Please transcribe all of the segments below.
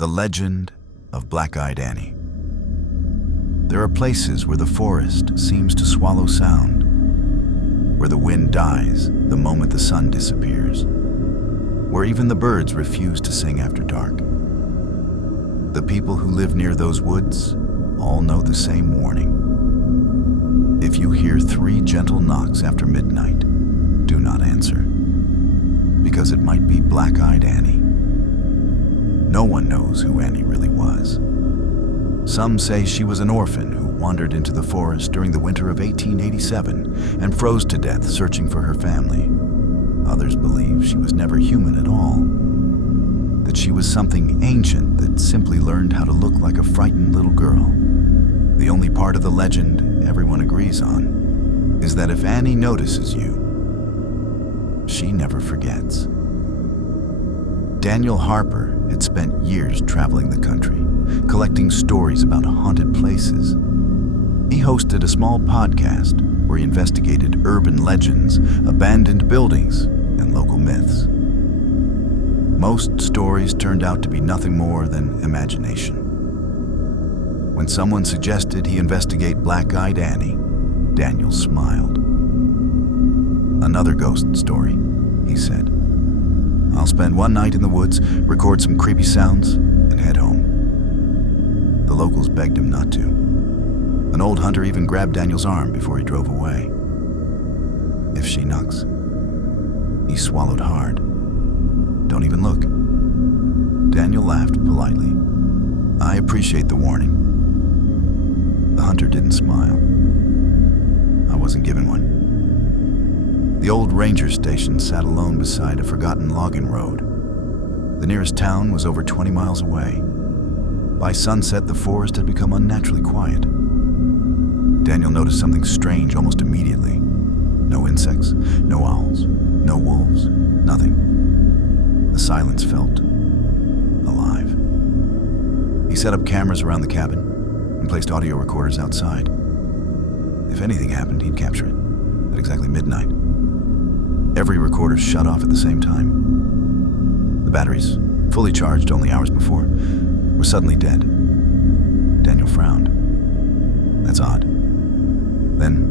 The legend of Black-Eyed Annie. There are places where the forest seems to swallow sound, where the wind dies the moment the sun disappears, where even the birds refuse to sing after dark. The people who live near those woods all know the same warning. If you hear 3 gentle knocks after midnight, do not answer, because it might be Black-Eyed Annie. No one knows who Annie really was. Some say she was an orphan who wandered into the forest during the winter of 1887 and froze to death searching for her family. Others believe she was never human at all, that she was something ancient that simply learned how to look like a frightened little girl. The only part of the legend everyone agrees on is that if Annie notices you, she never forgets. Daniel Harper had spent years traveling the country, collecting stories about haunted places. He hosted a small podcast where he investigated urban legends, abandoned buildings, and local myths. Most stories turned out to be nothing more than imagination. When someone suggested he investigate Black-Eyed Annie, Daniel smiled. "Another ghost story," he said. "I'll spend one night in the woods, record some creepy sounds, and head home." The locals begged him not to. An old hunter even grabbed Daniel's arm before he drove away. "If she knocks," he swallowed hard. "Don't even look." Daniel laughed politely. "I appreciate the warning." The hunter didn't smile. "I wasn't given one." The old ranger station sat alone beside a forgotten logging road. The nearest town was over 20 miles away. By sunset, the forest had become unnaturally quiet. Daniel noticed something strange almost immediately. No insects, no owls, no wolves, nothing. The silence felt alive. He set up cameras around the cabin and placed audio recorders outside. If anything happened, he'd capture it at exactly midnight. Every recorder shut off at the same time. The batteries, fully charged only hours before, were suddenly dead. Daniel frowned. "That's odd." Then,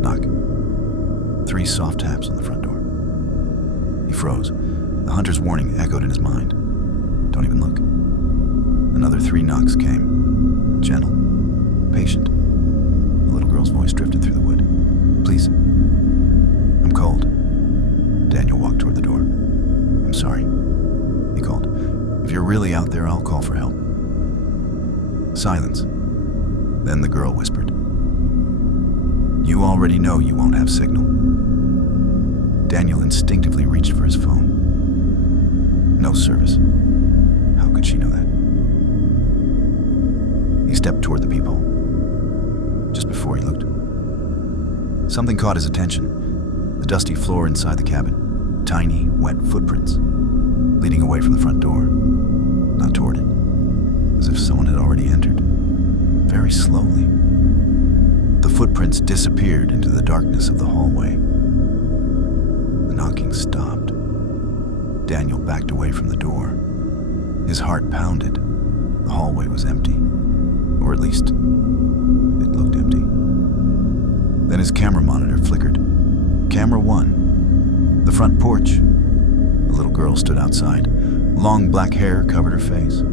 knock. 3 soft taps on the front door. He froze. The hunter's warning echoed in his mind. "Don't even look." Another 3 knocks came. Gentle, patient. The little girl's voice drifted through the wood. "Please. I'm cold." Daniel walked toward the door. "I'm sorry," he called. "If you're really out there, I'll call for help." Silence. Then the girl whispered, "You already know you won't have signal." Daniel instinctively reached for his phone. No service. How could she know that? He stepped toward the peephole. Just before he looked, something caught his attention. The dusty floor inside the cabin. Tiny, wet footprints, leading away from the front door, not toward it, as if someone had already entered. Very slowly, the footprints disappeared into the darkness of the hallway. The knocking stopped. Daniel backed away from the door. His heart pounded. The hallway was empty, or at least, it looked empty. Then his camera monitor flickered. Camera 1. The front porch. A little girl stood outside. Long black hair covered her face.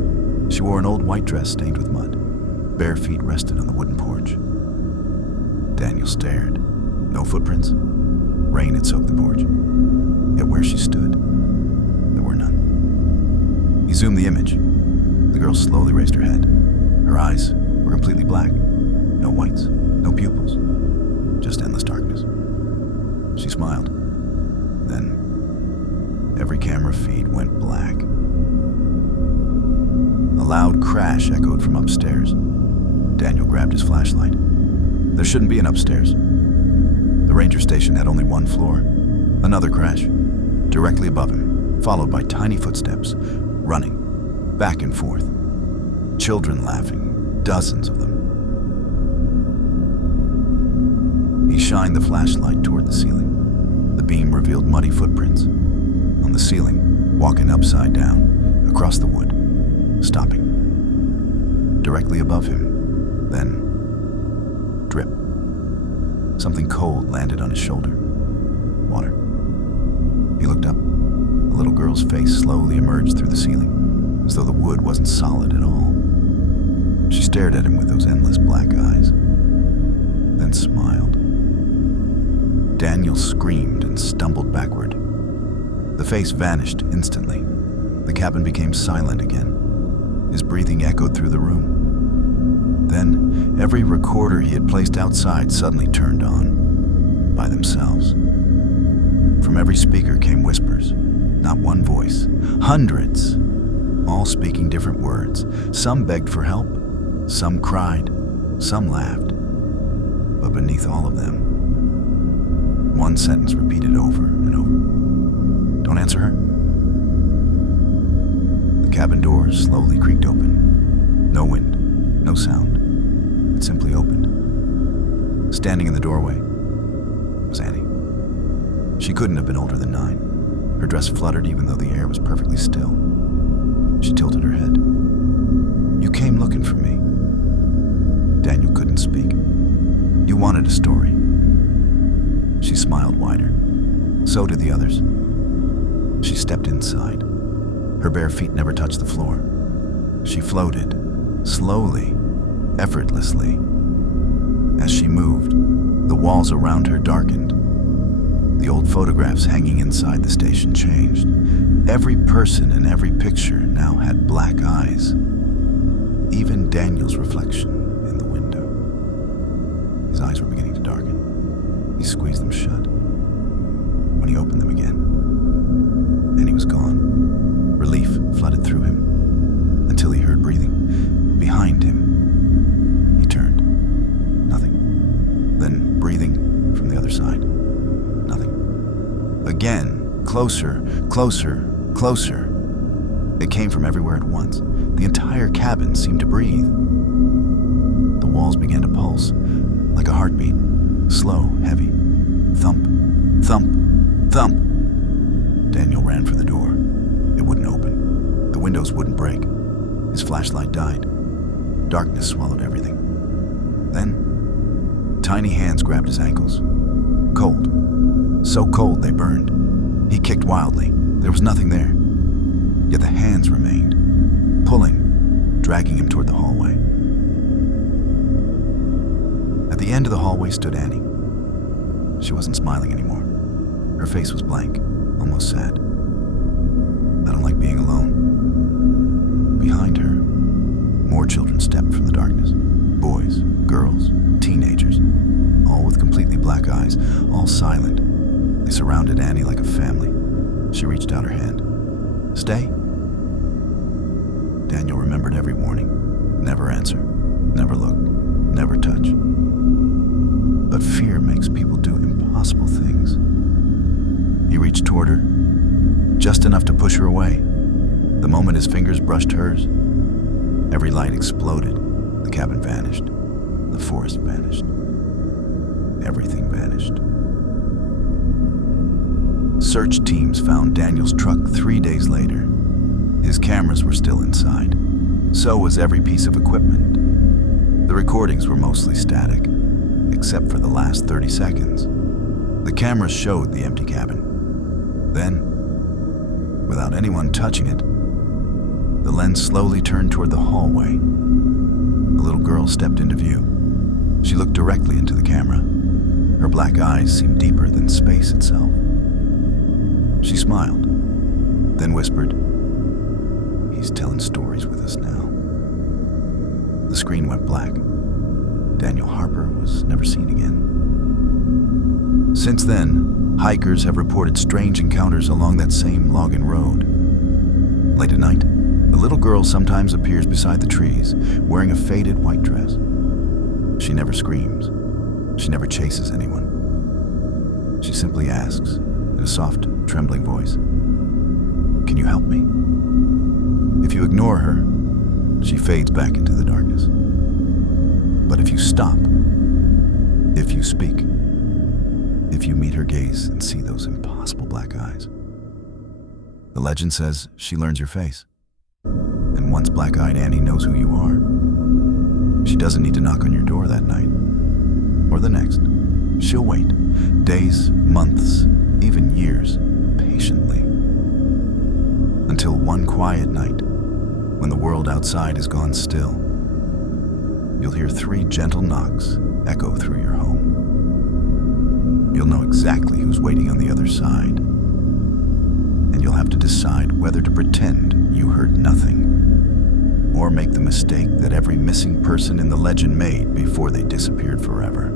She wore an old white dress stained with mud. Bare feet rested on the wooden porch. Daniel stared. No footprints. Rain had soaked the porch. Yet where she stood, there were none. He zoomed the image. The girl slowly raised her head. Her eyes were completely black. No whites, no pupils. Just endless darkness. She smiled. Then, every camera feed went black. A loud crash echoed from upstairs. Daniel grabbed his flashlight. There shouldn't be an upstairs. The ranger station had only 1 floor. Another crash, directly above him, followed by tiny footsteps, running, back and forth. Children laughing, dozens of them. He shined the flashlight toward the ceiling. The beam revealed muddy footprints. On the ceiling, walking upside down, across the wood, stopping. Directly above him, then drip. Something cold landed on his shoulder. Water. He looked up. A little girl's face slowly emerged through the ceiling, as though the wood wasn't solid at all. She stared at him with those endless black eyes, then smiled. Daniel screamed and stumbled backward. The face vanished instantly. The cabin became silent again. His breathing echoed through the room. Then, every recorder he had placed outside suddenly turned on, by themselves. From every speaker came whispers, not one voice, hundreds, all speaking different words. Some begged for help, some cried, some laughed. But beneath all of them, one sentence repeated over and over. Don't answer her. The cabin door slowly creaked open. No wind, no sound. It simply opened. Standing in the doorway was Annie. She couldn't have been older than 9. Her dress fluttered even though the air was perfectly still. She tilted her head. You came looking for me. Daniel couldn't speak. You wanted a story. She smiled wider. So did the others. She stepped inside. Her bare feet never touched the floor. She floated, slowly, effortlessly. As she moved, the walls around her darkened. The old photographs hanging inside the station changed. Every person in every picture now had black eyes. Even Daniel's reflection in the window. His eyes were beginning to darken. He squeezed them shut. When he opened them again, Annie was gone. Relief flooded through him until he heard breathing. Behind him, he turned. Nothing. Then breathing from the other side. Nothing. Again, closer, closer, closer. It came from everywhere at once. The entire cabin seemed to breathe. The walls began to pulse, like a heartbeat. Slow, heavy. Thump, thump, thump. Daniel ran for the door. It wouldn't open. The windows wouldn't break. His flashlight died. Darkness swallowed everything. Then, tiny hands grabbed his ankles. Cold. So cold they burned. He kicked wildly. There was nothing there. Yet the hands remained, pulling, dragging him toward the hallway. At the end of the hallway stood Annie. She wasn't smiling anymore. Her face was blank, almost sad. I don't like being alone. Behind her, more children stepped from the darkness. Boys, girls, teenagers, all with completely black eyes, all silent. They surrounded Annie like a family. She reached out her hand. Stay? Daniel remembered every warning. Never answer, never look, never touch. But fear makes people do impossible things. He reached toward her, just enough to push her away. The moment his fingers brushed hers, every light exploded. The cabin vanished. The forest vanished. Everything vanished. Search teams found Daniel's truck 3 days later. His cameras were still inside. So was every piece of equipment. The recordings were mostly static, except for the last 30 seconds. The cameras showed the empty cabin. Then, without anyone touching it, the lens slowly turned toward the hallway. A little girl stepped into view. She looked directly into the camera. Her black eyes seemed deeper than space itself. She smiled, then whispered, "He's telling stories with us now." The screen went black. Daniel Harper was never seen again. Since then, hikers have reported strange encounters along that same logging road. Late at night, a little girl sometimes appears beside the trees, wearing a faded white dress. She never screams. She never chases anyone. She simply asks, in a soft, trembling voice, "Can you help me?" If you ignore her, she fades back into the darkness. But if you stop, if you speak, if you meet her gaze and see those impossible black eyes, the legend says she learns your face And once Black-Eyed Annie knows who you are, she doesn't need to knock on your door that night or the next. She'll wait days, months, even years, patiently, until one quiet night, when the world outside is gone still, you'll hear 3 gentle knocks echo through your home. You'll know exactly who's waiting on the other side, and you'll have to decide whether to pretend you heard nothing or make the mistake that every missing person in the legend made before they disappeared forever.